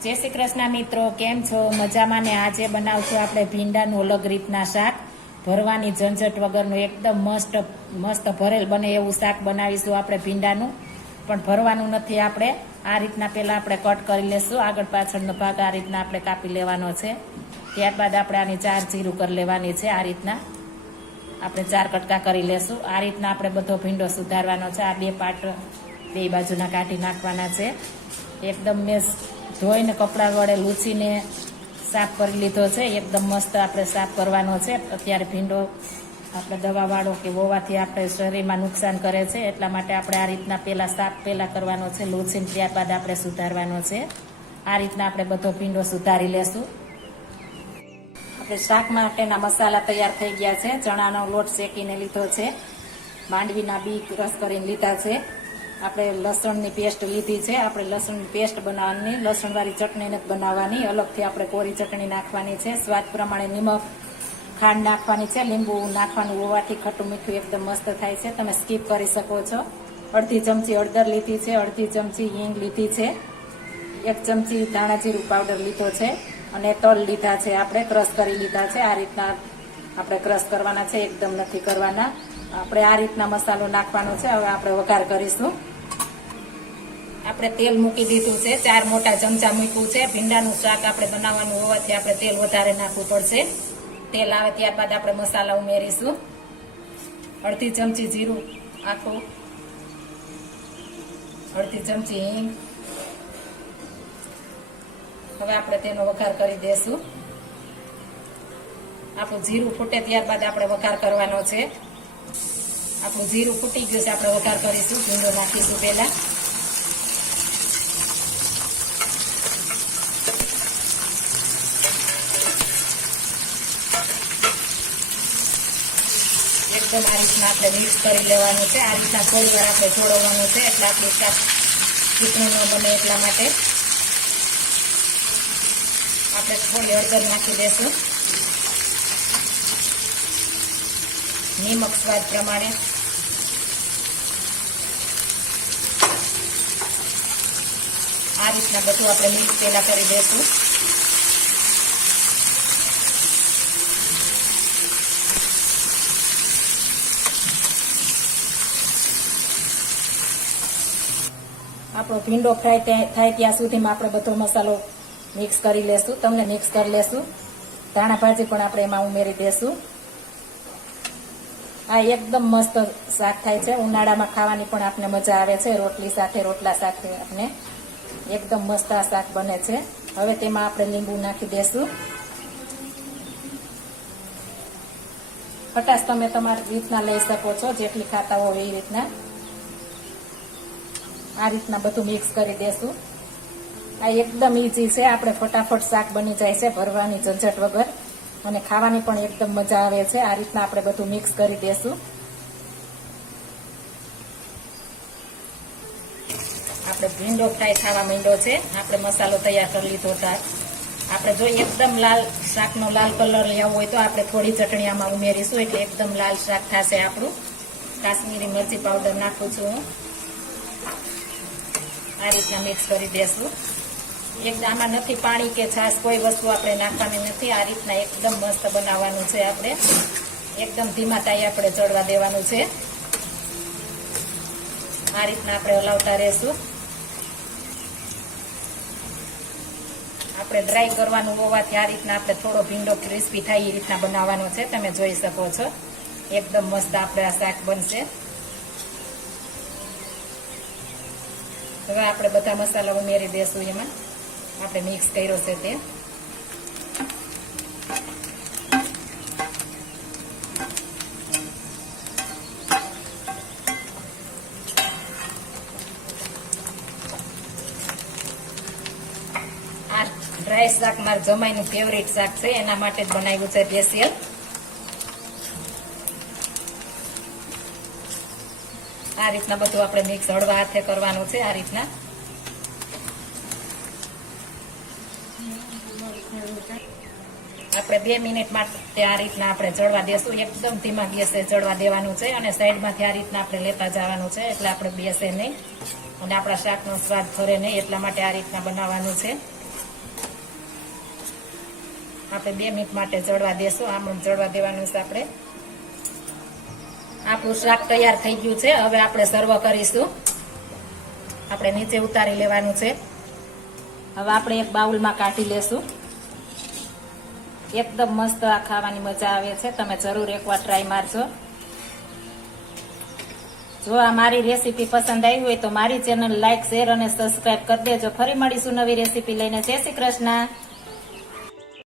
जय श्री कृष्ण मित्रों, केम छो? मजामां ने आज बनावशुं आपणे भींडानुं अलग रीतना शाक। भरवानी झंझट वगरनुं एकदम मस्त मस्त भरेल बने एवुं शाक बनावीशुं आपणे भींडानुं। पण भरवानुं नथी, आपणे आ रीतना पहेला आपणे कट करी लेशुं। आगळ पाछळनो भाग आ रीतना आपणे कापी लेवानो छे। त्यारबाद आपणे आनी 4 जीरू करी लेवानी छे। आ रीतना આપણે 4 કટકા કરી લેશું। આ રીતના આપણે બધો ભીંડો સુધારવાનો છે। આ 2 પાર્ટ 2 બાજુના કાઢી નાખવાના છે। એકદમ મેં ધોઈને કપડા વડે લૂછીને સાફ કરી લીધો છે। એકદમ મસ્ત આપણે સાફ કરવાનો છે। અત્યારે ભીંડો આપણે દવાવાળો કે હોવાથી આપણે શરીરમાં નુકસાન કરે છે, એટલા માટે આપણે આ રીતના સાફ પહેલાં કરવાનો છે, લૂછીને ત્યારબાદ આપણે સુધારવાનો છે। આ રીતના આપણે બધો ભીંડો સુધારી લેશું। શાક माटेना मसाला तैयार थई गया है। चणानो लोट शेकीने लीधो छे। मांडवीना बी क्रश करीने लीधा छे। आपणे लसणनी पेस्ट लीधी छे। आपणे लसणनी पेस्ट बनाववानी, लसणवाળી चटणी नथी बनाववानी, अलगथी आपणे कोरी चटणी नाखवानी छे। स्वाद प्रमाणे निमक, खांड नाखवानी छे, લીંબુ नाखवानुं होवाथी खट्टुं मीठुं एकदम मस्त थाय छे। तमे स्कीप करी शको छो। अर्धी चमची हळदर लीधी छे, अर्धी चमची हींग लीधी छे, 1 चमची धाणा जीरु पाउडर लीधो छे અને તલ લીધા છે, આપણે ક્રશ કરી લીધા છે। આ રીતના આપણે ક્રશ કરવાના છે, એકદમ નથી કરવાના। આપણે આ રીતના મસાલો નાખવાનો છે। હવે આપણે વઘાર કરીશું। આપણે તેલ મૂકી દીધું છે, 4 મોટા ચમચા મૂક્યું છે। ભીંડાનું શાક આપણે બનાવવાનું હોવાથી આપણે તેલ વધારે નાખવું પડશે। તેલ આવે ત્યારબાદ આપણે મસાલા ઉમેરીશું। અડધી ચમચી જીરું આખું, અડધી ચમચી હિંગ। હવે આપણે તેનો વઘાર કરી દેશું। આપણું જીરું ફૂટે ત્યારબાદ આપણે વઘાર કરવાનો છે। આપણું જીરું ફૂટી ગયું છે, આપણે વઘાર કરીશું। ભીંડો નાખીશું પહેલા। એકદમ આ રીતના આપણે મિક્સ કરી લેવાનું છે। આ રીતના થોડી વાર આપણે જોડવાનું છે, એટલે આપણું શાક ચીકણું ન બને એટલા માટે આપણે થોડી હળદર નાખી દેશું। નિમક સ્વાદ પ્રમાણે। આ રીતના બધું આપણે મિક્સ પહેલા કરી દેશું। આપણો ભીંડો ફ્રાય થાય ત્યાં સુધીમાં આપણે બધો મસાલો मिक्स करी लेशुं। तमने मिक्स कर लेशुं। धाणा भाजी पण आपणे एमां उमेरी देशुं। आ एकदम मस्त शाक थाय छे। उनाळामां खावानी पण आपने मजा आवे छे। रोटली साथे, रोटला साथे आपने एकदम मस्त आ शाक बने छे। हवे तेमां आपणे લીંબુ नाखी देशुं। खटाश तमे तमारी रीतना लई शको छो, जेटली खाता हो एवी रीतना। आ रीतना बधुं मिक्स करी देशुं। आ एकदम ईजी है। आपणे फटाफट शाक बनी जाय छे, भरवानी झंझट वगर, अने खावानी पण एकदम मजा आवे छे। आ रीतना आपणे बधुं मिक्स करी देशुं। आपणे भींडो फ्राय थवा માંડ્યો છે। આપણે મસાલો તૈયાર કરી લીધો છે। આપણે જો એકદમ લાલ શાકનો લાલ કલર લેવો હોય તો આપણે થોડી ચટણી આમાં ઉમેરીશું, એટલે એકદમ લાલ શાક થશે આપણું। કાશ્મીરી મરચી પાવડર નાખું છું હું। આ રીતના મિક્સ કરી દેશું। एकदम आमां नथी पाणी के छाश कोई वस्तु आपणे नाखवानी नथी। आ रीतना एकदम मस्त बनाववानुं छे। आपणे एकदम धीमा ताये आपणे चढ़वा देवानुं छे। आ रीतना आपणे हलावता रहेशुं। आपणे ड्राय करवानुं होवाथी आ रीतना आपणे थोड़ो भींडो क्रिस्पी थाय ए रीतना बनाववानो छे। तमे जोई शको छो। एकदम मस्त आपणे आ शाक बनशे। हवे आपणे बधा मसाला उमेरी देशुं। एमां આપણે મિક્સ કર્યો છે તે। આ ડ્રાય શાક મારા જમાઈનું ફેવરિટ શાક છે, એના માટે જ બનાવ્યું છે સ્પેશિયલ। આ રીતના બધું આપણે મિક્સ હળવા હાથે કરવાનું છે। આ રીતના આપણે 2 મિનિટ માટે આ રીતના આપણે ચડવા દેશું। એકદમ ધીમા ગેસે ચડવા દેવાનું છે અને સાઈડમાંથી આ રીતના આપણે લેતા જવાનું છે, એટલે આપણે બેસે નહીં અને આપણા શાકનો સ્વાદ ફરે નહીં, એટલા માટે આ રીતના બનાવવાનું છે। આપણે 2 મિનિટ માટે ચડવા દેશું. આમ ચડવા દેવાનું છે. આપણે આપણું શાક તૈયાર થઈ ગયું છે. હવે આપણે સર્વ કરીશું. આપણે નીચે ઉતારી લેવાનું છે. હવે આપણે એક બાઉલમાં કાઢી લેશું. એકદમ મસ્ત આ ખાવાની મજા આવે છે. તમે જરૂર એકવાર ટ્રાય મારજો. જો આ મારી રેસીપી પસંદ આવી હોય તો મારી ચેનલ લાઈક, શેર અને સબસ્ક્રાઇબ કરી દેજો. ફરી મળીશું નવી રેસીપી લઈને. જય શ્રી કૃષ્ણ.